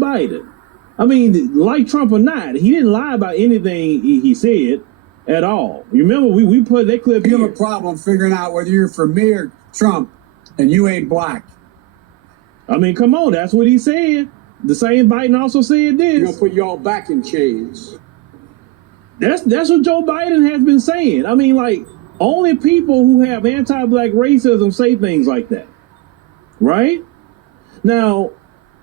Biden. I mean, like Trump or not, he didn't lie about anything he said at all. You remember we put that clip here. You have a problem figuring out whether you're for me or Trump, and you ain't black. I mean, come on, that's what he said. The same Biden also said this. You're gonna put you all back in chains. That's what Joe Biden has been saying. I mean, like, only people who have anti-black racism say things like that, right? Now,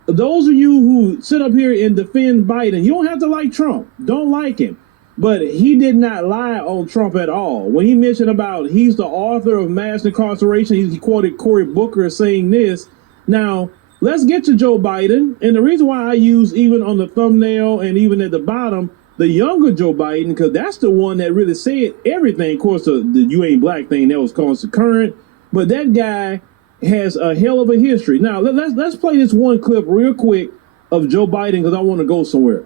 those of you who sit up here and defend Biden, you don't have to like Trump. Don't like him. But he did not lie on Trump at all. When he mentioned about he's the author of mass incarceration, he quoted Cory Booker as saying this. Now, let's get to Joe Biden. And the reason why I use even on the thumbnail and even at the bottom, the younger Joe Biden, because that's the one that really said everything. Of course, the you ain't black thing, that was constant current. But that guy has a hell of a history. Now, let's play this one clip real quick of Joe Biden, because I want to go somewhere.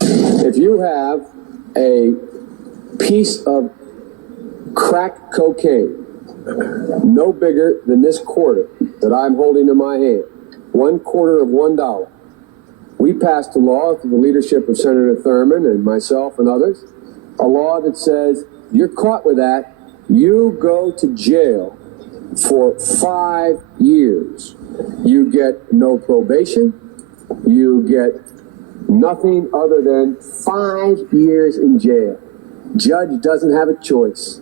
If you have a piece of crack cocaine, no bigger than this quarter that I'm holding in my hand, $1/4 of $1, we passed a law through the leadership of Senator Thurmond and myself and others, a law that says you're caught with that, you go to jail for 5 years. You get no probation, you get nothing other than 5 years in jail. Judge doesn't have a choice.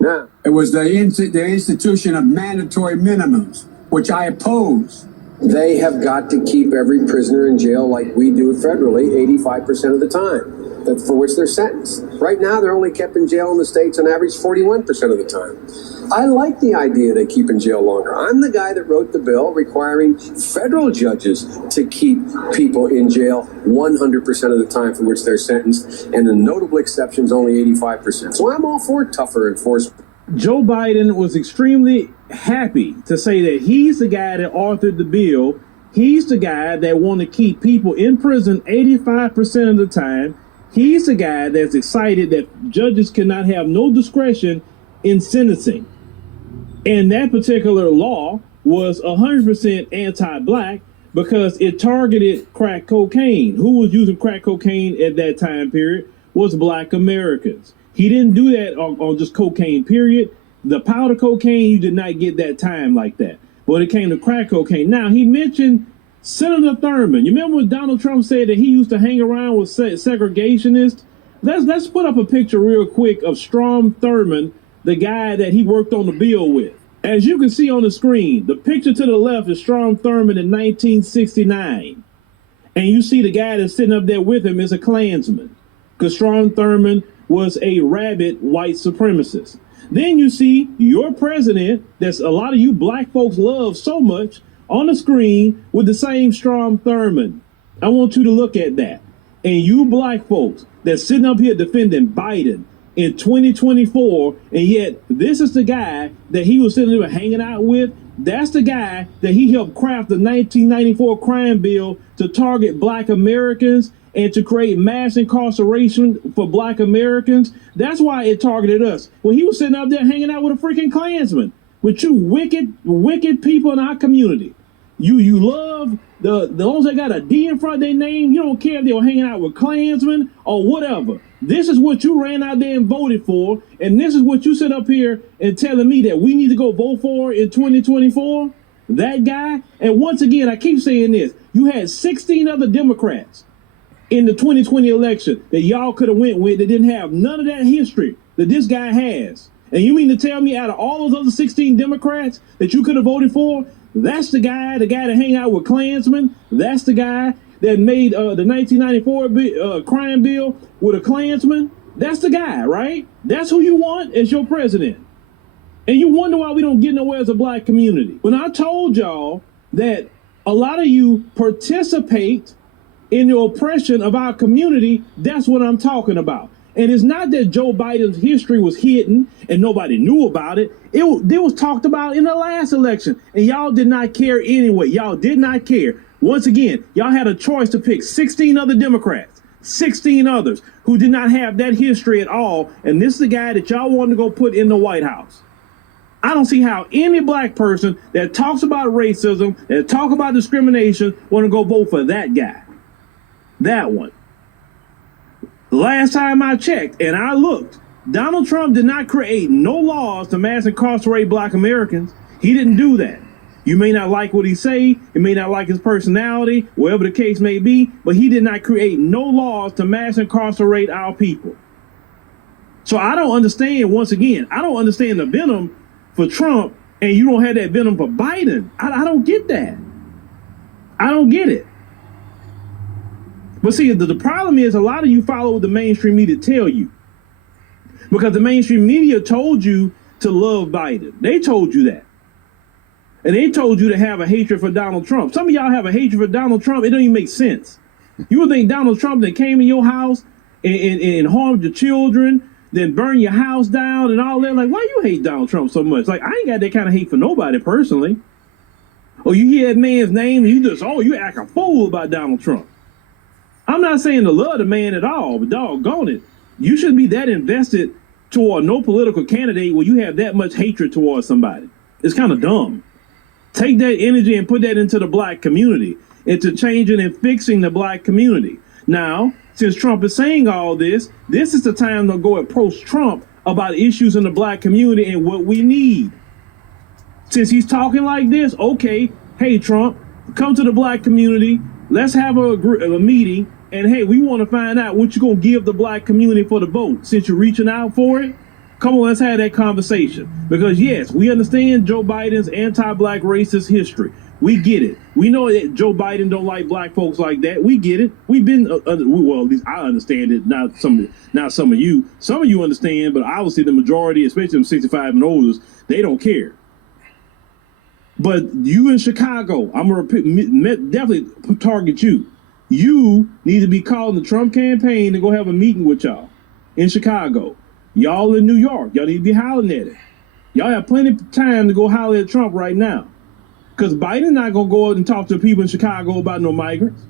Now, it was the institution of mandatory minimums, which I oppose. They have got to keep every prisoner in jail like we do federally 85% of the time for which they're sentenced. Right now, they're only kept in jail in the states on average 41% of the time. I like the idea they keep in jail longer. I'm the guy that wrote the bill requiring federal judges to keep people in jail 100% of the time for which they're sentenced, and the notable exceptions only 85%. So I'm all for tougher enforcement. Joe Biden was extremely happy to say that he's the guy that authored the bill. He's the guy that want to keep people in prison 85% of the time. He's the guy that's excited that judges cannot have no discretion in sentencing. And that particular law was 100% anti-black because it targeted crack cocaine. Who was using crack cocaine at that time period was black Americans. He didn't do that on just cocaine, period. The powder cocaine, you did not get that time like that. But it came to crack cocaine. Now, he mentioned Senator Thurmond. You remember when Donald Trump said that he used to hang around with segregationists? Let's put up a picture real quick of Strom Thurmond, the guy that he worked on the bill with. As you can see on the screen, the picture to the left is Strom Thurmond in 1969. And you see the guy that's sitting up there with him is a Klansman, because Strom Thurmond was a rabid white supremacist. Then you see your president, that's a lot of you black folks love so much, on the screen with the same Strom Thurmond. I want you to look at that. And you black folks that's sitting up here defending Biden in 2024, and yet this is the guy that he was sitting there hanging out with. That's the guy that he helped craft the 1994 crime bill to target black Americans and to create mass incarceration for black Americans. That's why it targeted us. When he was sitting up there hanging out with a freaking Klansman, with you wicked people in our community. You love the ones that got a D in front of their name. You don't care if they were hanging out with Klansmen or whatever. This is what you ran out there and voted for, and this is what you sit up here and telling me that we need to go vote for in 2024? That guy? And once again, I keep saying this. You had 16 other Democrats in the 2020 election that y'all could have went with that didn't have none of that history that this guy has. And you mean to tell me out of all those other 16 Democrats that you could have voted for, that's the guy that hang out with Klansmen? That's the guy that made the 1994 crime bill with a Klansman? That's the guy, right? That's who you want as your president. And you wonder why we don't get nowhere as a black community. When I told y'all that a lot of you participate in the oppression of our community, that's what I'm talking about. And it's not that Joe Biden's history was hidden and nobody knew about it. It was talked about in the last election, and y'all did not care anyway. Y'all did not care. Once again, y'all had a choice to pick 16 other Democrats, 16 others who did not have that history at all, and this is the guy that y'all wanted to go put in the White House. I don't see how any black person that talks about racism, that talk about discrimination, want to go vote for that guy. That one. Last time I checked and I looked, Donald Trump did not create no laws to mass incarcerate black Americans. He didn't do that. You may not like what he say, you may not like his personality, whatever the case may be, but he did not create no laws to mass incarcerate our people. So I don't understand, once again, I don't understand the venom for Trump and you don't have that venom for Biden. I don't get that. I don't get it. But see, the problem is a lot of you follow what the mainstream media tell you. Because the mainstream media told you to love Biden. They told you that. And they told you to have a hatred for Donald Trump. Some of y'all have a hatred for Donald Trump. It don't even make sense. You would think Donald Trump that came in your house and harmed your children, then burn your house down and all that. Like, why you hate Donald Trump so much? Like, I ain't got that kind of hate for nobody personally. Or you hear that man's name and you just, you act a fool about Donald Trump. I'm not saying to love the man at all, but doggone it, you shouldn't be that invested toward no political candidate where you have that much hatred towards somebody. It's kind of dumb. Take that energy and put that into the black community, into changing and fixing the black community. Now, since Trump is saying all this is the time to go approach Trump about issues in the black community and what we need. Since he's talking like this, okay, hey, Trump, come to the black community. Let's have a meeting. And hey, we want to find out what you're going to give the black community for the vote. Since you're reaching out for it, come on, let's have that conversation. Because yes, we understand Joe Biden's anti-black racist history. We get it. We know that Joe Biden don't like black folks like that. We get it. We've been, well, at least I understand it. Not some of you. Some of you understand, but obviously the majority, especially them 65 and older, they don't care. But you in Chicago, I'm going to definitely target you. You need to be calling the Trump campaign to go have a meeting with y'all in Chicago. Y'all in New York, y'all need to be hollering at it. Y'all have plenty of time to go holler at Trump right now. Because Biden's not going to go out and talk to people in Chicago about no migrants.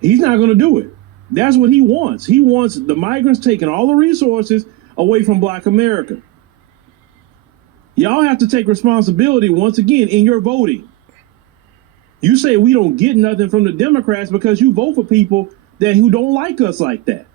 He's not going to do it. That's what he wants. He wants the migrants taking all the resources away from black America. Y'all have to take responsibility once again in your voting. You say we don't get nothing from the Democrats because you vote for people who don't like us like that.